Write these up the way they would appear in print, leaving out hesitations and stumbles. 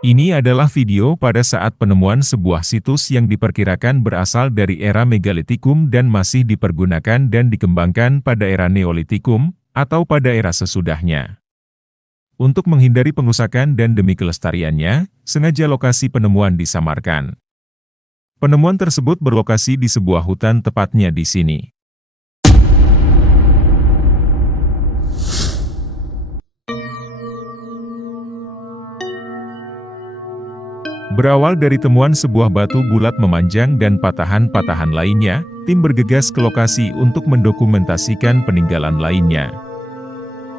Ini adalah video pada saat penemuan sebuah situs yang diperkirakan berasal dari era Megalitikum dan masih dipergunakan dan dikembangkan pada era Neolitikum, atau pada era sesudahnya. Untuk menghindari pengusakan dan demi kelestariannya, sengaja lokasi penemuan disamarkan. Penemuan tersebut berlokasi di sebuah hutan tepatnya di sini. Berawal dari temuan sebuah batu bulat memanjang dan patahan-patahan lainnya, tim bergegas ke lokasi untuk mendokumentasikan peninggalan lainnya.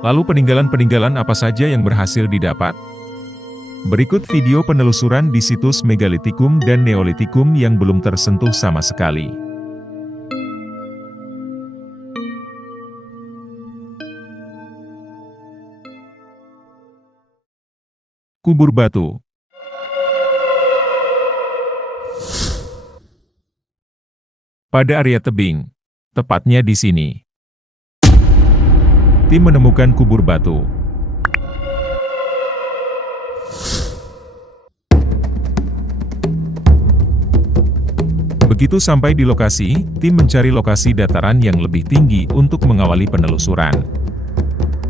Lalu peninggalan-peninggalan apa saja yang berhasil didapat? Berikut video penelusuran di situs Megalitikum dan Neolitikum yang belum tersentuh sama sekali. Kubur batu. Pada area tebing, tepatnya di sini, tim menemukan kubur batu. Begitu sampai di lokasi, tim mencari lokasi dataran yang lebih tinggi untuk mengawali penelusuran.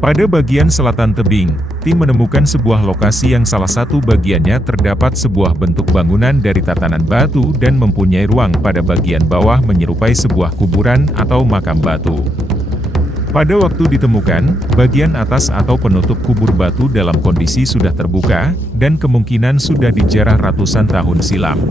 Pada bagian selatan tebing, tim menemukan sebuah lokasi yang salah satu bagiannya terdapat sebuah bentuk bangunan dari tatanan batu dan mempunyai ruang pada bagian bawah menyerupai sebuah kuburan atau makam batu. Pada waktu ditemukan, bagian atas atau penutup kubur batu dalam kondisi sudah terbuka, dan kemungkinan sudah dijarah ratusan tahun silam.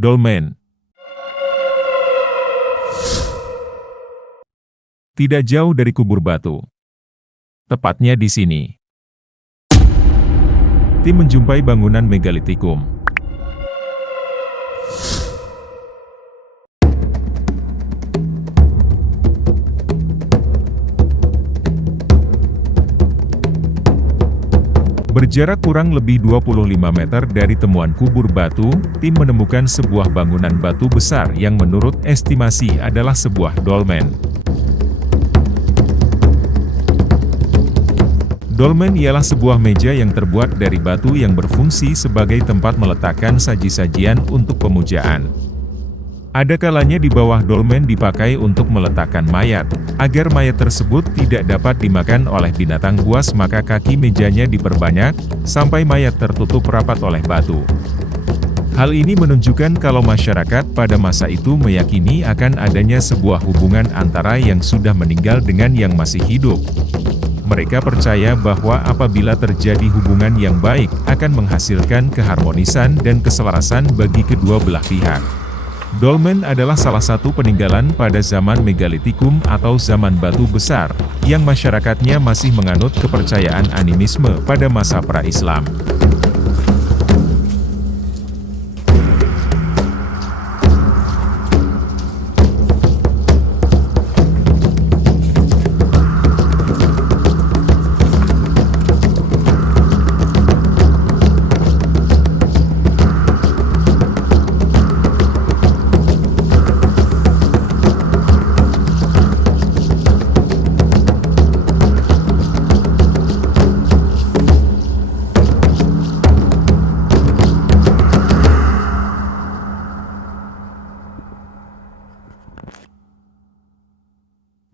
Dolmen. Tidak jauh dari kubur batu. Tepatnya di sini, tim menjumpai bangunan Megalitikum. Berjarak kurang lebih 25 meter dari temuan kubur batu, tim menemukan sebuah bangunan batu besar yang menurut estimasi adalah sebuah dolmen. Dolmen ialah sebuah meja yang terbuat dari batu yang berfungsi sebagai tempat meletakkan saji-sajian untuk pemujaan. Ada kalanya di bawah dolmen dipakai untuk meletakkan mayat. Agar mayat tersebut tidak dapat dimakan oleh binatang buas, maka kaki mejanya diperbanyak, sampai mayat tertutup rapat oleh batu. Hal ini menunjukkan kalau masyarakat pada masa itu meyakini akan adanya sebuah hubungan antara yang sudah meninggal dengan yang masih hidup. Mereka percaya bahwa apabila terjadi hubungan yang baik, akan menghasilkan keharmonisan dan keselarasan bagi kedua belah pihak. Dolmen adalah salah satu peninggalan pada zaman Megalitikum atau zaman batu besar, yang masyarakatnya masih menganut kepercayaan animisme pada masa pra-Islam.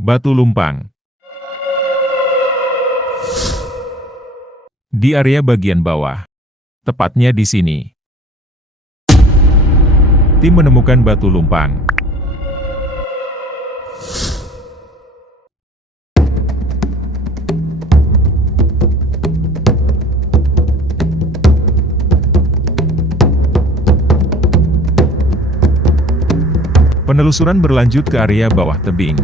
Batu Lumpang. Di area bagian bawah, tepatnya di sini, tim menemukan batu lumpang. Penelusuran berlanjut ke area bawah tebing.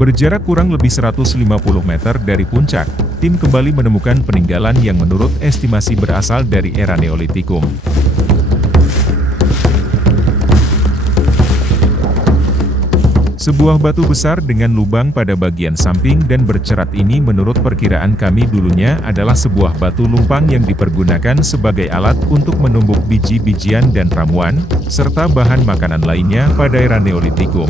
Berjarak kurang lebih 150 meter dari puncak, tim kembali menemukan peninggalan yang menurut estimasi berasal dari era Neolitikum. Sebuah batu besar dengan lubang pada bagian samping dan bercerat ini menurut perkiraan kami dulunya adalah sebuah batu lumpang yang dipergunakan sebagai alat untuk menumbuk biji-bijian dan ramuan, serta bahan makanan lainnya pada era Neolitikum.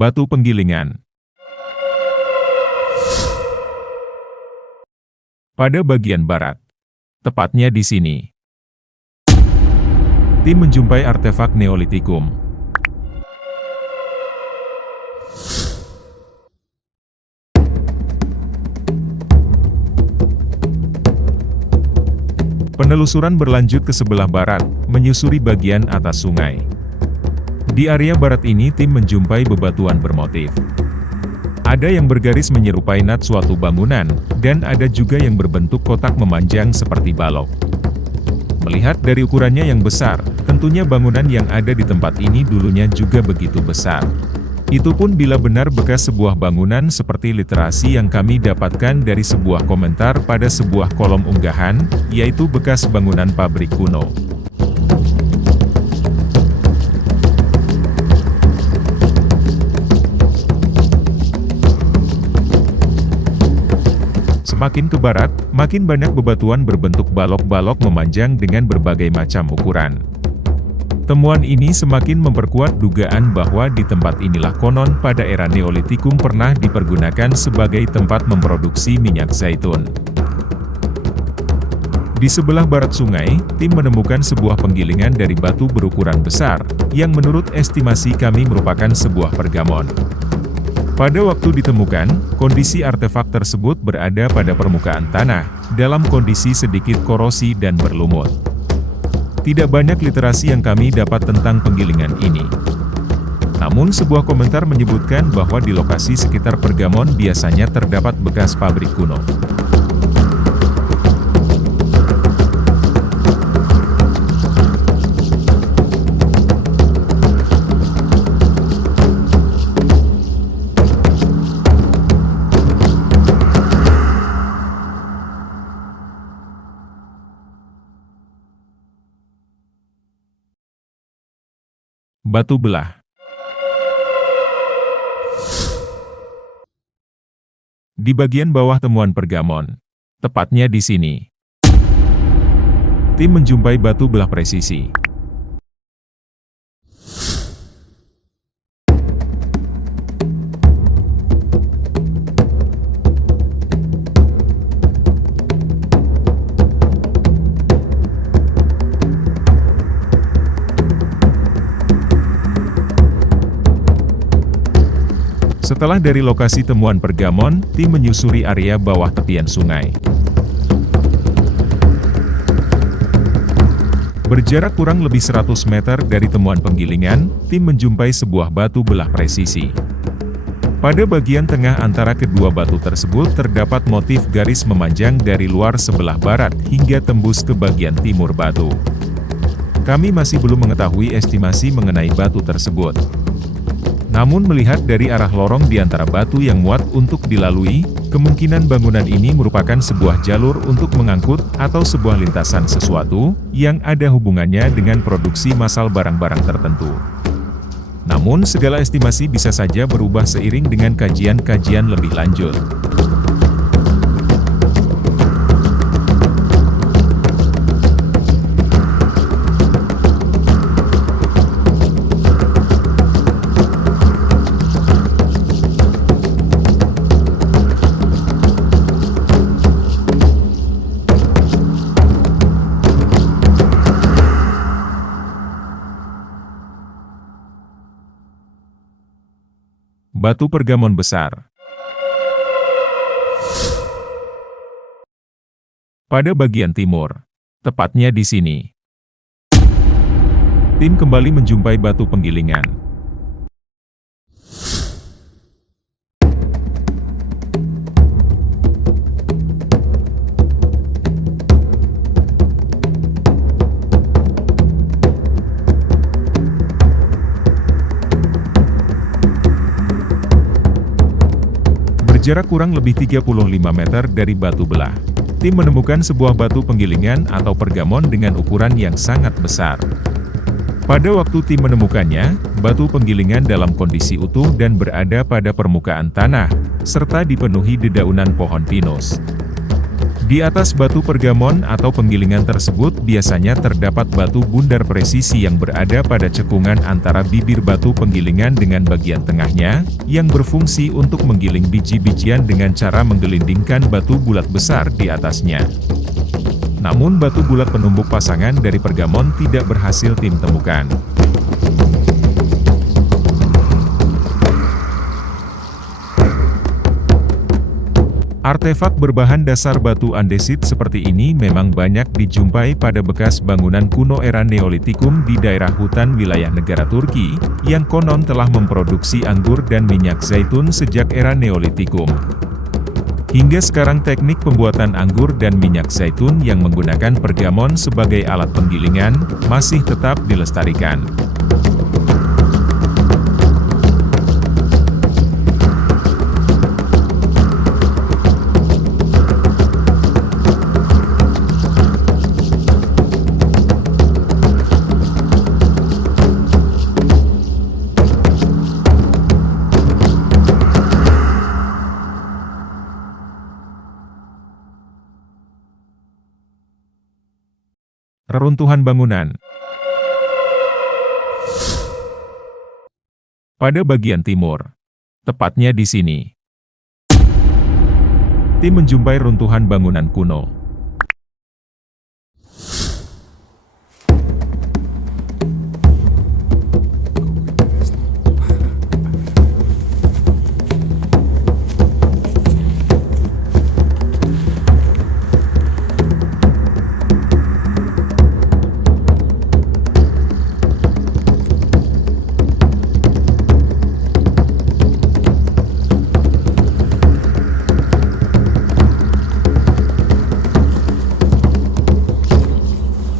Batu penggilingan. Pada bagian barat, tepatnya di sini, tim menjumpai artefak Neolitikum. Penelusuran berlanjut ke sebelah barat, menyusuri bagian atas sungai. Di area barat ini tim menjumpai bebatuan bermotif. Ada yang bergaris menyerupai nat suatu bangunan, dan ada juga yang berbentuk kotak memanjang seperti balok. Melihat dari ukurannya yang besar, tentunya bangunan yang ada di tempat ini dulunya juga begitu besar. Itu pun bila benar bekas sebuah bangunan seperti literasi yang kami dapatkan dari sebuah komentar pada sebuah kolom unggahan, yaitu bekas bangunan pabrik kuno. Makin ke barat, makin banyak bebatuan berbentuk balok-balok memanjang dengan berbagai macam ukuran. Temuan ini semakin memperkuat dugaan bahwa di tempat inilah konon pada era Neolitikum pernah dipergunakan sebagai tempat memproduksi minyak zaitun. Di sebelah barat sungai, tim menemukan sebuah penggilingan dari batu berukuran besar, yang menurut estimasi kami merupakan sebuah pergamon. Pada waktu ditemukan, kondisi artefak tersebut berada pada permukaan tanah, dalam kondisi sedikit korosi dan berlumut. Tidak banyak literasi yang kami dapat tentang penggilingan ini. Namun sebuah komentar menyebutkan bahwa di lokasi sekitar pergamon biasanya terdapat bekas pabrik kuno. Batu belah. Di bagian bawah temuan pergamon, tepatnya di sini, tim menjumpai batu belah presisi. Setelah dari lokasi temuan pergamon, tim menyusuri area bawah tepian sungai. Berjarak kurang lebih 100 meter dari temuan penggilingan, tim menjumpai sebuah batu belah presisi. Pada bagian tengah antara kedua batu tersebut terdapat motif garis memanjang dari luar sebelah barat hingga tembus ke bagian timur batu. Kami masih belum mengetahui estimasi mengenai batu tersebut. Namun melihat dari arah lorong di antara batu yang muat untuk dilalui, kemungkinan bangunan ini merupakan sebuah jalur untuk mengangkut atau sebuah lintasan sesuatu yang ada hubungannya dengan produksi massal barang-barang tertentu. Namun segala estimasi bisa saja berubah seiring dengan kajian-kajian lebih lanjut. Batu Pergamon besar. Pada bagian timur, tepatnya di sini, tim kembali menjumpai batu penggilingan. Berjarak kurang lebih 35 meter dari batu belah, tim menemukan sebuah batu penggilingan atau pergamon dengan ukuran yang sangat besar. Pada waktu tim menemukannya, batu penggilingan dalam kondisi utuh dan berada pada permukaan tanah, serta dipenuhi dedaunan pohon pinus. Di atas batu pergamon atau penggilingan tersebut biasanya terdapat batu bundar presisi yang berada pada cekungan antara bibir batu penggilingan dengan bagian tengahnya, yang berfungsi untuk menggiling biji-bijian dengan cara menggelindingkan batu bulat besar di atasnya. Namun batu bulat penumbuk pasangan dari pergamon tidak berhasil tim temukan. Artefak berbahan dasar batu andesit seperti ini memang banyak dijumpai pada bekas bangunan kuno era Neolitikum di daerah hutan wilayah negara Turki, yang konon telah memproduksi anggur dan minyak zaitun sejak era Neolitikum. Hingga sekarang teknik pembuatan anggur dan minyak zaitun yang menggunakan pergamon sebagai alat penggilingan, masih tetap dilestarikan. Reruntuhan bangunan. Pada bagian timur, tepatnya di sini, tim menjumpai runtuhan bangunan kuno.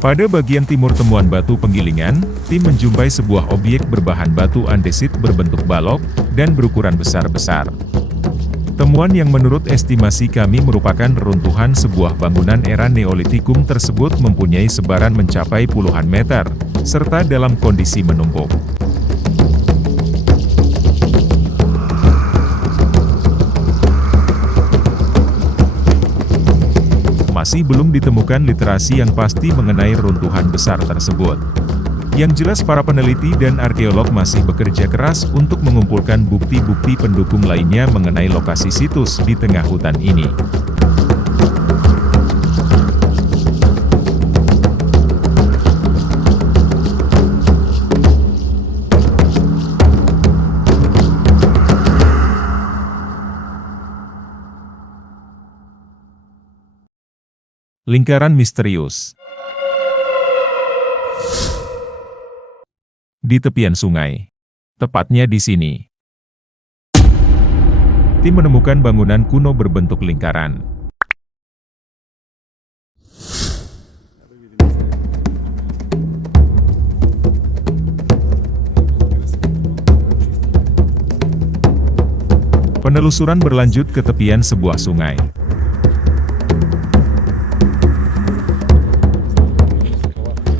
Pada bagian timur temuan batu penggilingan, tim menjumpai sebuah objek berbahan batu andesit berbentuk balok, dan berukuran besar-besar. Temuan yang menurut estimasi kami merupakan reruntuhan sebuah bangunan era Neolitikum tersebut mempunyai sebaran mencapai puluhan meter, serta dalam kondisi menumpuk. Masih belum ditemukan literasi yang pasti mengenai runtuhan besar tersebut. Yang jelas para peneliti dan arkeolog masih bekerja keras untuk mengumpulkan bukti-bukti pendukung lainnya mengenai lokasi situs di tengah hutan ini. Lingkaran misterius. Di tepian sungai, tepatnya di sini, tim menemukan bangunan kuno berbentuk lingkaran. Penelusuran berlanjut ke tepian sebuah sungai.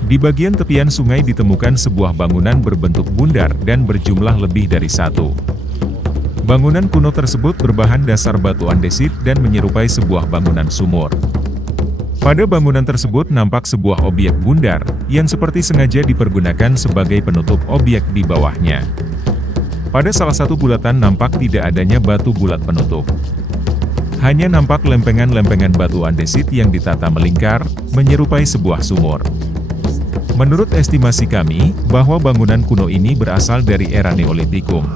Di bagian tepian sungai ditemukan sebuah bangunan berbentuk bundar dan berjumlah lebih dari satu. Bangunan kuno tersebut berbahan dasar batu andesit dan menyerupai sebuah bangunan sumur. Pada bangunan tersebut nampak sebuah objek bundar, yang seperti sengaja dipergunakan sebagai penutup objek di bawahnya. Pada salah satu bulatan nampak tidak adanya batu bulat penutup. Hanya nampak lempengan-lempengan batu andesit yang ditata melingkar, menyerupai sebuah sumur. Menurut estimasi kami, bahwa bangunan kuno ini berasal dari era Neolitikum.